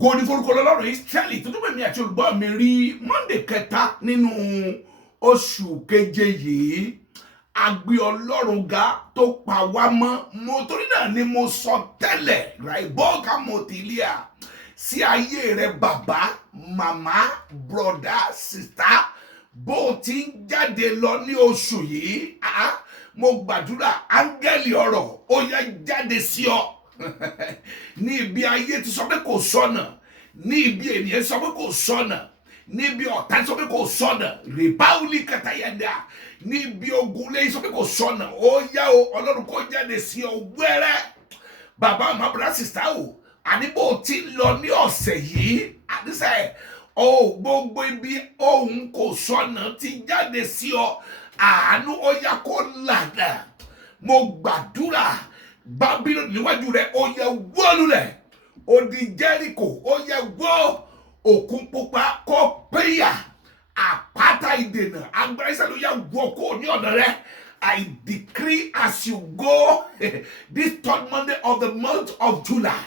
ògo ní forúkọ Ọlọ́run Ísírẹ́lì tó tún bẹ̀ mí àti olùgbọ́ mi rí Monday kẹta nínú oṣù keje yìí. Agbe Ọlọ́run ga tó pa wá mọ́, mo torí náà ni mo sọ tẹ́lẹ̀ ràìbọ́ọ̀gà mọ̀tìlíà sí ayé rẹ bàbá, màmá, brọ̀dá, sìstá, bó o ti ń jáde lọ ní oṣù yìí. Mo gbàdúrà áńgẹ́lì ọ̀rọ̀ ó yá jáde sí ọ. Ní ibi ayé ti sọ pé kò sọ́nà, ní ibi ènìyàn sọ pé kò sọ́nà, níbi ọ̀tá sọ pé kò sọ́nà, rìbáwùlì kàtàyàdà, níbi ogun lẹ́yìn sọ pé kò sọ́nà, ó yá o, Ọlọ́run kó jáde sí ọ wẹ́rẹ́. Bàbá màmá brother sister o, àní bó ti lọ ní ọ̀sẹ̀ yìí, àdísẹ́ gbogbo ibi ohun kò sọ́nà ti jáde sí ọ, àánú ó yá kó lànà. Mo gbàdúrà Babylon níwájú rẹ ó yẹ wó lulẹ̀, odi Jericho ó yẹ wó, òkun pupa kó péyà, àpáta ìdènà agbára Ísírẹ́lì ó yẹ wó kó ní ọ̀nà rẹ. I decree as you go this third Monday of the month of July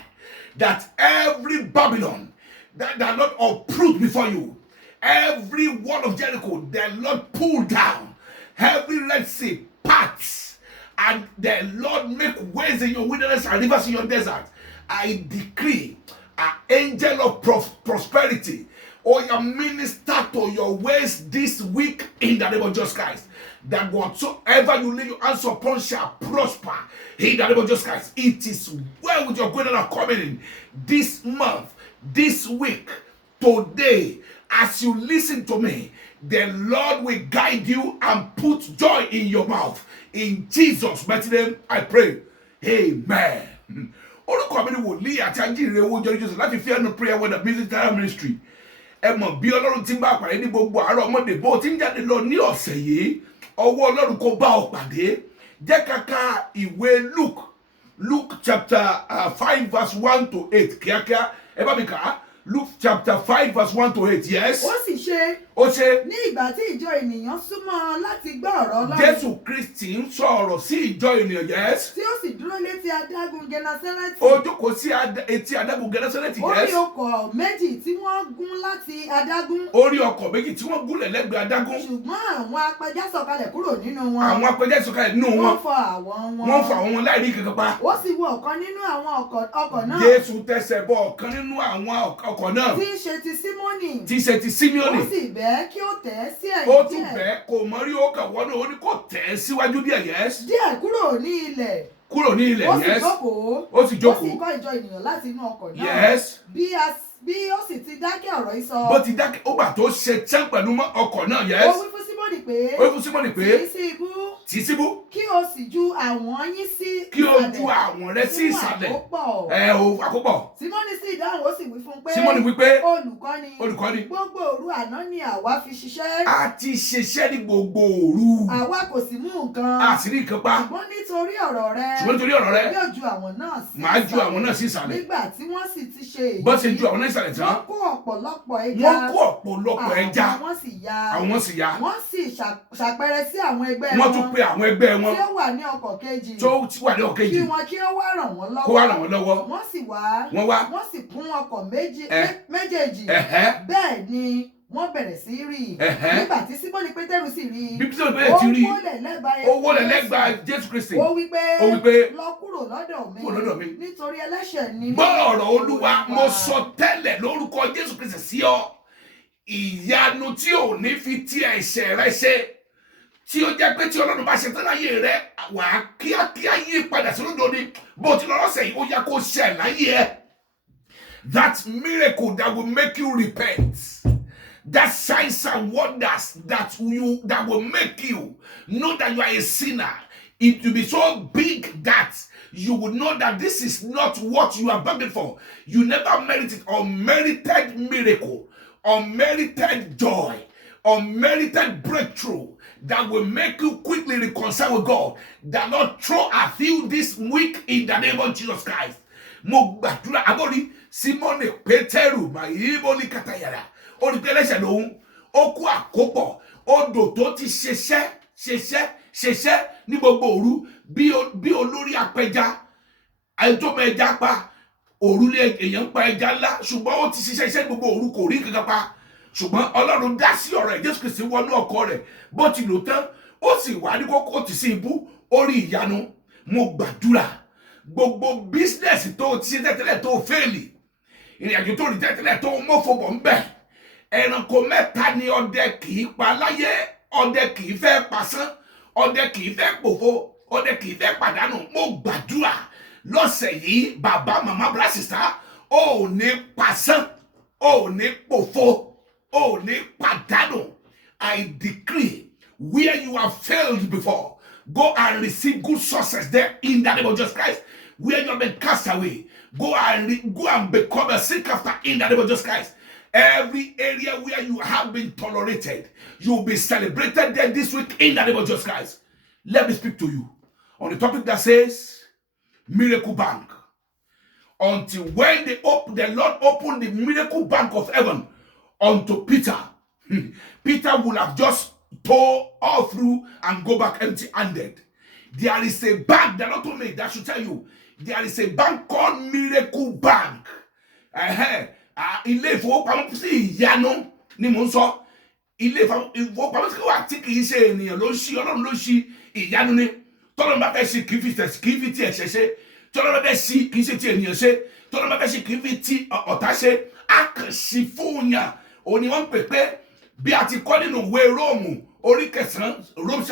that every Babylon that the Lord uproot before you, every wall of Jericho the Lord pull down, every Red Sea parts, and the Lord make ways in your wilderness and rivers in your desert. I decree an angel of prosperity or your minister to your ways this week in the name of Jesus Christ, that whatsoever you lay your hands upon shall prosper in the name of Jesus Christ. It is well with your going and coming in this month, this week, today. As you listen to me, the Lord will guide you and put joy in your mouth. In Jesus' mighty name, I pray. Amen. Orúkọ mi ni wòlíì àti ajíhìnrere owó jọrí Joseph láti Fear Prayer Word Ministry. Ẹ mọ̀ bí Ọlọ́run ti ń bá pàdé ní gbogbo àárọ̀ Monday bó ti ń jáde lọ ní ọ̀sẹ̀ yìí, ọwọ́ Ọlọ́run kó bá ọ pàdé. Jẹ́ ká ka ìwé Luke chapter 5 verse 1 to 8 kíákíá. Ẹ bá mi kà á. Luke chapter 5 verse 1 to 8, yes. Ó ṣe ní ìgbà tí ìjọ ènìyàn súnmọ́ láti gbọ́ ọ̀rọ̀ Ọlọ́run. Jésù Kristi ń sọ̀rọ̀ sí ìjọ ènìyàn, yes. Tí ó sì dúró létí adágún Gẹ́násárẹ́tì. Ó jókòó sí etí adágún Gẹ́násárẹ́tì, yes. Ó rí ọkọ̀ méjì tí wọ́n gún láti adágún. Ó rí ọkọ̀ méjì tí wọ́n gúnlẹ̀ lẹ́gbẹ̀ẹ́ adágún. Ṣùgbọ́n àwọn apẹja sọ̀kalẹ̀ kúrò nínú wọn. Àwọn apẹja sọ̀kalẹ̀ nínú wọn. Wọ́n fọ àwọn wọn. Wọ́n fọ àwọn wọn láì rí kankan pa. Ó sì wọ ọ̀kan nínú àwọn ọkọ̀ náà. Jésù tẹsẹ̀ bọ ọ̀kan nínú àwọn ọkọ̀ náà. Tí í ṣe ti Símónì. Tí í ṣe ti Símíónì. Ó sì bẹ́ẹ̀ kí ó tẹ̀ ẹ́ sí ẹ̀yìn díẹ̀. Ó tún bẹ́ẹ̀ kò mọ rí ó kà wọ́n ó ní kò tẹ̀ ẹ́ síwájú díẹ̀, yes. Díẹ̀ kúrò ní ilẹ̀. Kúrò ní ilẹ̀, yes. Ó sì jókòó. Ó sì kọ́ ìjọ ènìyàn láti inú ọkọ̀ náà. Yes. Bí ó sì ti dákẹ́ ọ̀rọ̀ yìí sọ. Bó ti dákẹ́ ó gbà tó ṣe tán pẹ̀lú ọkọ̀ náà, yes. Ó wí fún Símónì pé. Tì í síbú. Kí o sì ju àwọn yín sí ìsàlẹ̀. Kí o ju àwọn rẹ sí ìsàlẹ̀. Àkópọ̀. Símónì sì dáhùn ó sì wí fún pé. Símónì wí pé. Olùkọ́ni. Gbogbo òru àná ni àwa fi ṣiṣẹ́. A ti ṣiṣẹ́ ní gbogbo òru. Àwa kò sì mú nǹkan. A sì rí nǹkan pa. Ṣùgbọ́n nítorí ọ̀rọ̀ rẹ. Yóò ju àwọn náà sí ìsàlẹ̀. Màá ju àwọn náà sí ìsàlẹ̀. Nígbà tí wọ́n sì ti ṣe èyí. Bó ṣe ju àwọn náà ìsàlẹ̀ tán. Wọ́n kó ọ̀pọ̀lọpọ̀ ẹja. Àwọn sì ya. Wọ́n sì ṣàpẹrẹ sí àwọn ẹgbẹ́ wọn. Wọ́n tún pe àwọn ẹgbẹ́ wọn. Tí ó wà ní ọkọ̀ kejì. Kí wọn kí ó wá ràn wọ́n lọ́wọ́. Wọ́n sì wá. Wọ́n sì kún ọkọ̀ méjèèjì. Bẹ́ẹ̀ ni wọ́n bẹ̀rẹ̀ sí rì. Nígbà tí Símónì Pétérù sì rí. Ó wólẹ̀ lẹ́gbàá Jésù Kristi. Ó wí pé lọ kúrò lọ́dọ̀ mi. Nítorí ẹlẹ́ṣẹ̀ ni mí. Gbọ́ ọ̀rọ̀ Olúwa, mo sọ tẹ́lẹ̀ lórúkọ Jésù Kristi sí ọ. Ìyanu tí ò ní fi ti ẹ̀ṣẹ̀ rẹ ṣe, tí ó jẹ́ pé tí Ọlọ́run bá ṣe tán láyé rẹ, wà á kíákíá yí padà sí lódòdó bó ti lọ lọ́sẹ̀ yìí ó yẹ kó ṣe láyé ẹ. That miracle that will make you repent, that signs and wonders that will make you know that you are a sinner. It will be so big that you will know that this is not what you are begging for. You never merit it. Unmerited miracle, unmerited joy, unmerited breakthrough that will make you quickly reconcile with God. The Lord throw at you this week in the name of Jesus Christ. Mo gbàdúrà àbórí Símónì Pétérù màyíbólì kàtàyàrá. Ó ní pé ẹlẹ́ṣẹ̀ lòun. Ó kú àkópọ̀. Odò tó ti ṣeṣẹ́ ní gbogbo òru bí olórí apẹja. Ẹni tó mọ ẹja pa. òrùlé èèyàn pa ẹja ńlá ṣùgbọ́n ó ti ṣiṣẹ́ iṣẹ́ gbogbo òru kò rí kankan pa ṣùgbọ́n Ọlọ́run dá sí ọ̀rọ̀ ẹ̀ Jésù Kristi wọnú ọkọ rẹ̀ bó ti lò tán ó sì wá ní kókó ó ti sí ibú ó rí ìyanu. Mo gbàdúrà gbogbo bísínẹ́sì tó ti ṣe tẹ́tẹ́lẹ̀ tó fẹ́ẹ̀lì ìrìnàjò tó rí tẹ́tẹ́lẹ̀ tó mọ́fọ̀bọ̀ ń bẹ̀ ẹranko mẹ́ta ni ọdẹ kì í pa láyé ọdẹ kì í fẹ́ pasán ọdẹ kì í fẹ́ pòfo ọdẹ kì í fẹ́ pàdánù. Mo gbàdúrà lọ́sẹ̀ yìí bàbá màmá bra sista ò ní pasán ò ní pòfo ò ní pàdánù. I decree where you have failed before, go and receive good success there in the name of Jesus Christ. Where you have been cast away, go and become a seek after in the name of Jesus Christ. Every area where you have been tolerated, you will be celebrated there this week in the name of Jesus Christ. Let me speak to you on the topic that says Miracle Bank. Until when the Lord opened the miracle bank of heaven unto Peter, Peter would have just pour all through and go back empty-handed. There is a bank, that not only that should tell you, there is a bank called Miracle Bank. Ilé ìfowópamọ́ sí ìyanu ni mò ń sọ. Ilé ìfowópamọ́ sí wà tí kìí ṣe ènìyàn ló ṣí Ọlọ́run ló ṣí ìyanu ni. Tọ́lọ́run bá fẹ́ ṣe kìí fi ti ẹ̀ṣẹ̀ ṣe. Tọ́lọ́run bá fẹ́ ṣí kìí ṣe ti ènìyàn ṣe. Tọ́lọ́run bá fẹ́ ṣe kìí fi ti ọ̀tá ṣe. A kàn sí fún yàn. Òní wọ́n pè pé bí a ti kọ́ nínú ìwé Róòmù orí 9 Romans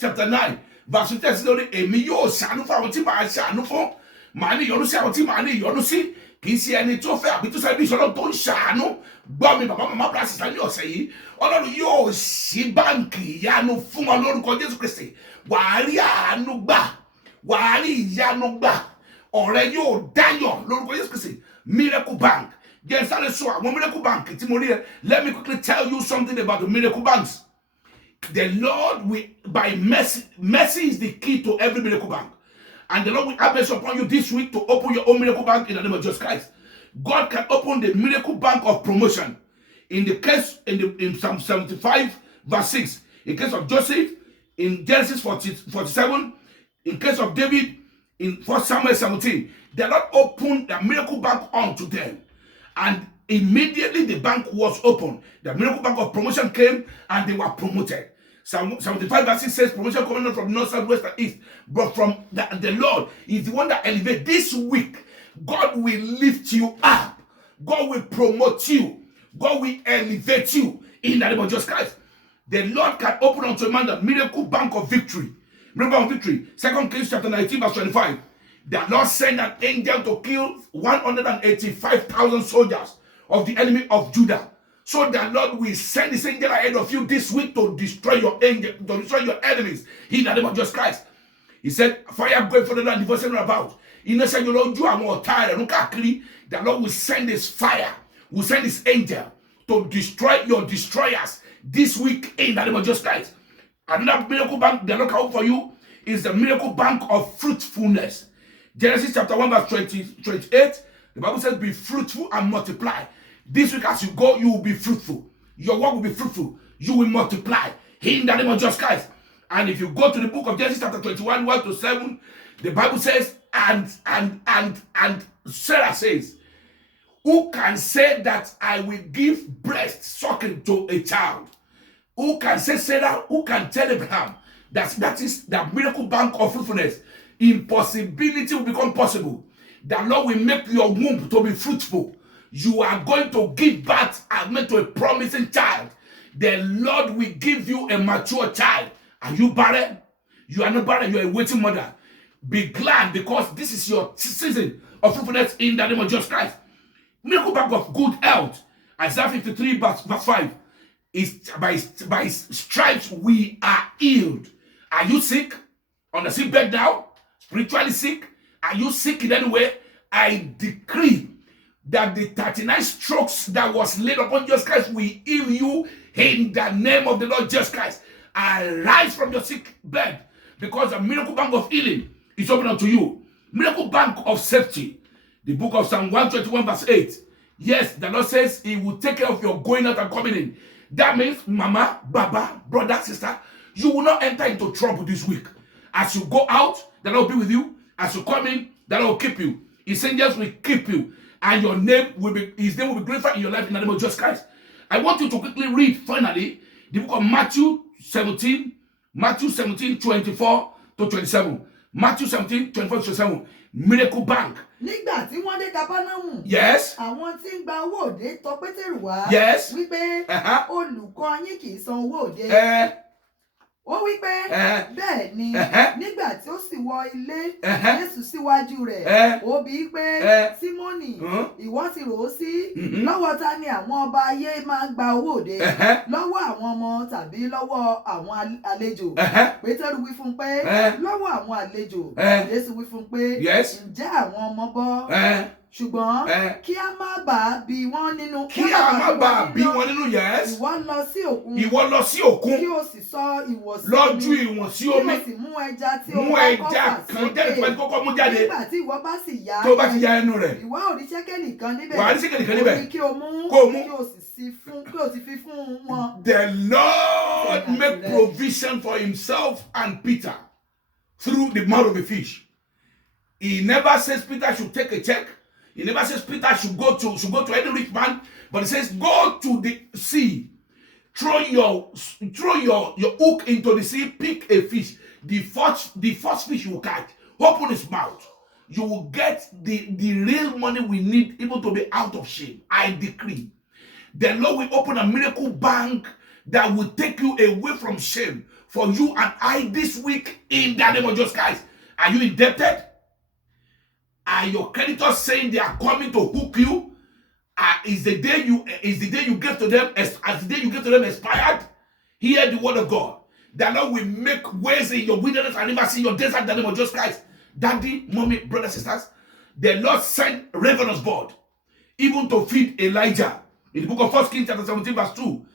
chapter 9 verse 10 lórí èmi yóò ṣàánú fún àwọn tí màá ṣàánú fún màá ní ìyọ́nú sí àwọn tí màá ní ìyọ́nú sí kì í ṣe ẹni tó fẹ́ àbí tó sẹ́ bí ìṣọ́nà tó ń ṣàánú. Gbọ́ mi bàbá màmá bra sista ní ọ̀sẹ̀ yìí Ọlọ́run yóò ṣí báǹkì ìyanu fún wọn lórúkọ Jésù Kristi. Wàá rí àánú gbà wàá rí ìyanu gbà ọ̀rẹ́ yóò dáyọ̀ lórúkọ Jésù Kristi. Miracle Bank. Yes, one miracle bank. Let me quickly tell you something about the miracle banks. The Lord will, by mercy is the key to every miracle bank. And the Lord will have mercy upon you this week to open your own miracle bank in the name of Jesus Christ. God can open the miracle bank of promotion. In the case, in Psalm 75, verse 6, in case of Joseph, in Genesis 47, in case of David, in 1 Samuel 17, the Lord opened the miracle bank unto them. And immediately the bank was opened. The miracle bank of promotion came and they were promoted. Psalm 75 verse 6 says promotion coming not from north, south, west, and east, but from the Lord is the one that elevates. This week, God will lift you up. God will promote you. God will elevate you in the name of Jesus Christ. The Lord can open unto a man the miracle bank of victory. Miracle of victory. 2 Kings chapter 19 verse 25. The Lord sent an angel to kill 185,000 soldiers of the enemy of Judah. So the Lord will send his angel ahead of you this week to destroy your enemies in the name of Jesus Christ. He said, fire going for the land, devotion about. The Lord will send his fire, will send his angel to destroy your destroyers this week in the name of Jesus Christ. Another miracle bank the Lord can open for you is the miracle bank of fruitfulness. Genesis chapter 1 verse 28, the Bible says, be fruitful and multiply. This week as you go, you will be fruitful. Your work will be fruitful. You will multiply in the name of Jesus Christ. And if you go to the book of Genesis chapter 21, 1 to 7, the Bible says, and Sarah says, who can say that I will give breast sucking to a child? Who can say Sarah? Who can tell Abraham? That is the miracle bank of fruitfulness. Impossibility will become possible. The Lord will make your womb to be fruitful. You are going to give birth and make to a promising child. The Lord will give you a mature child. Are you barren? You are not barren. You are a waiting mother. Be glad because this is your season of fruitfulness in the name of Jesus Christ. Miracle bank of good health. Isaiah 53 verse 5. Is by stripes we are healed. Are you sick? On the sick bed now? Spiritually sick? Are you sick in any way? I decree that the 39 strokes that was laid upon Jesus Christ will heal you in the name of the Lord Jesus Christ. Arise from your sick bed because the miracle bank of healing is open unto you. Miracle bank of safety. The book of Psalm 121 verse 8. Yes, the Lord says he will take care of your going out and coming in. That means, mama, baba, brother, sister, you will not enter into trouble this week. As you go out, the Lord will be with you. As you come in, the Lord will keep you. His angels will keep you, and your name will be, his name will be glorified in your life in the name of Jesus Christ. I want you to quickly read finally the book of Matthew 17, 24 to 27. Matthew 17, 24 to 27. Miracle Bank. Nígbà tí wọ́n dé Kápánámù. Yes. Àwọn tí ń gba owó òde tọ̀ Pétérù wá. Yes. Wípé olùkọ́ yín kì í san owó òde. Ó wí pé bẹ́ẹ̀ ni nígbà tí ó sì wọ ilé Jésù síwájú rẹ̀ ó bi í pé Símónì ìwọ ti rò ó sí lọ́wọ́ ta ni àwọn ọba ayé máa ń gba owó òde lọ́wọ́ àwọn ọmọ tàbí lọ́wọ́ àwọn àlejò Pétérù wí fún pé lọ́wọ́ àwọn àlejò Jésù wí fún pé ǹjẹ́ àwọn ọmọ bọ́ ṣùgbọ́n kí a má bàa bí wọ́n nínú. Kí a má bàa bí wọ́n nínú, yes. Ìwọ lọ sí òkun. Ìwọ lọ sí òkun. Kí o sì sọ ìwọ̀n sí omi. Lọ́jú ìwọ̀n sí omi. Kí o sì mú ẹja tí o mú ẹja kan jáde tí wọ́n ti kọ́kọ́ mú jáde. Nígbà tí ìwọ bá sì ya. Tó bá ti ya ẹnu rẹ̀. Ìwọ ò rí ṣẹ́kẹ̀lì kan níbẹ̀. Wà á rí ṣẹ́kẹ̀lì kan níbẹ̀. Omi kí o mú. Kó o mú. Kí o sì fi fún wọn. The Lord made provision for himself and Peter through the mouth of a fish. He never says Peter should take a check. He never says Peter should go to any rich man, but he says go to the sea, throw your hook into the sea, pick a fish. The first fish you will catch, open his mouth. You will get the real money we need even to be out of shame. I decree. The Lord will open a miracle bank that will take you away from shame for you and I this week in the name of Jesus Christ. Are you indebted? Are your creditors saying they are coming to hook you? Is the day you give to them as the day you give to them expired? Hear the word of God. The Lord will make ways in your wilderness and never see your desert in the name of Jesus Christ. Daddy, mommy, brothers, sisters, the Lord sent ravenous bird even to feed Elijah. In the book of 1 Kings chapter 17 verse 2.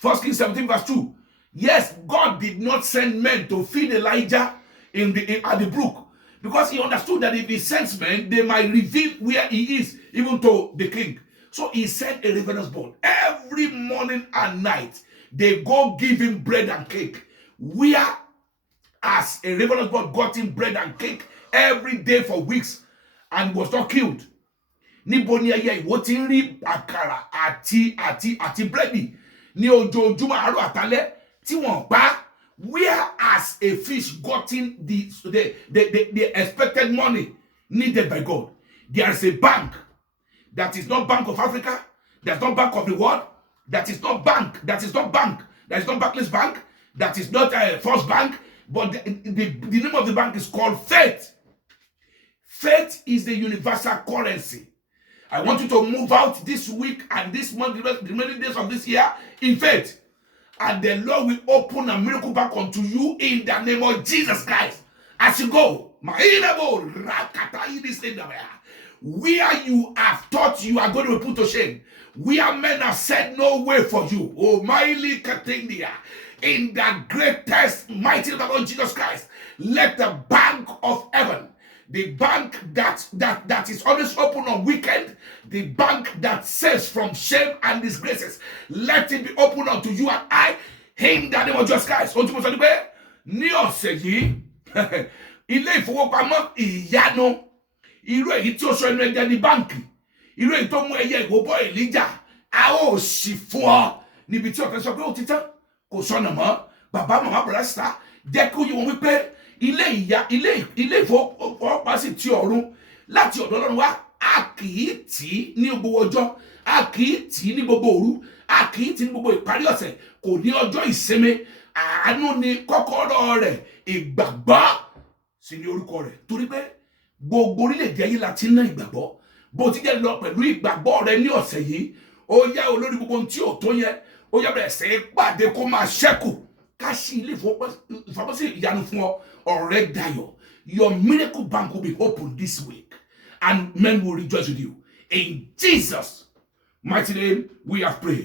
1 Kings 17 verse 2. Yes, God did not send men to feed Elijah at the brook, because he understood that if he sends men, they might reveal where he is, even to the king. So he sent a ravenous bird. Every morning and night, they go give him bread and cake. Where as a ravenous bird got him bread and cake every day for weeks and was not killed. Níbo ni ẹyẹ ìwọ ti ń rí àkàrà àti búrẹ́dì ní ojoojúmọ́ àárọ̀ àtàlẹ́ tí wọ́n pa? Where as a fish gotten the expected money needed by God. There is a bank that is not Bank of Africa, that's not Bank of the World, that is not Barclays Bank, that is not First Bank, but the name of the bank is called Faith. Faith is the universal currency. I want you to move out this week and this month, the remaining days of this year, in faith. And the Lord will open a miracle back unto you in the name of Jesus Christ. As you go, where you have thought you are going to be put to shame, where men have said no way for you, oh Miley Katindia, in the greatest mighty name of Jesus Christ, let the bank of heaven, the bank that is always open on weekend, the bank that saves from shame and disgraces, let it be open unto you and I in the name of Jesus Christ. Ní ọ̀sẹ̀ yìí, ilé ìfowópamọ́ ìyanu, irú èyí tí ó sọ ẹnu ẹja ní báǹkì, irú èyí tó mú ẹyẹ ìwòbọ̀ Èlíjà, a ó sì fún ọ níbi tí ọ̀tẹ̀ sọ pé ó ti tán, kò sọnà mọ́. Bàbá màmá bọ̀dá sísá, jẹ́ kí ó yé wọn wípé ilé ìfowópamọ́ ti ọ̀run láti ọ̀dọ̀ Ọlọ́run wá, a kì í tì í ní gbogbo ọjọ́, a kì í tì í ní gbogbo òru, a kì í tì í ní gbogbo ìparí ọ̀sẹ̀, kò ní ọjọ́ ìsinmi. Àánú ni kọ́kọ́rọ́ rẹ̀, ìgbàgbọ́ sì ni orúkọ rẹ̀. Torí pé gbogbo orílẹ̀-èdè ayé la ti ná ìgbàgbọ́. Bó ti jẹ́ lọ pẹ̀lú ìgbàgbọ́ rẹ ní ọ̀sẹ̀ yìí, ó yá olórí gbogbo ohun tí ò tó yẹ, ó yá bẹ̀rẹ̀ sí pàdé kó máa ṣẹ́kù. Ká sí ilé ìfowópamọ́sí ìyanu fún ọ, ọ̀rẹ́ dayọ̀. Your miracle bank will be open this week, and men will rejoice with you. In Jesus' mighty name, we have prayed.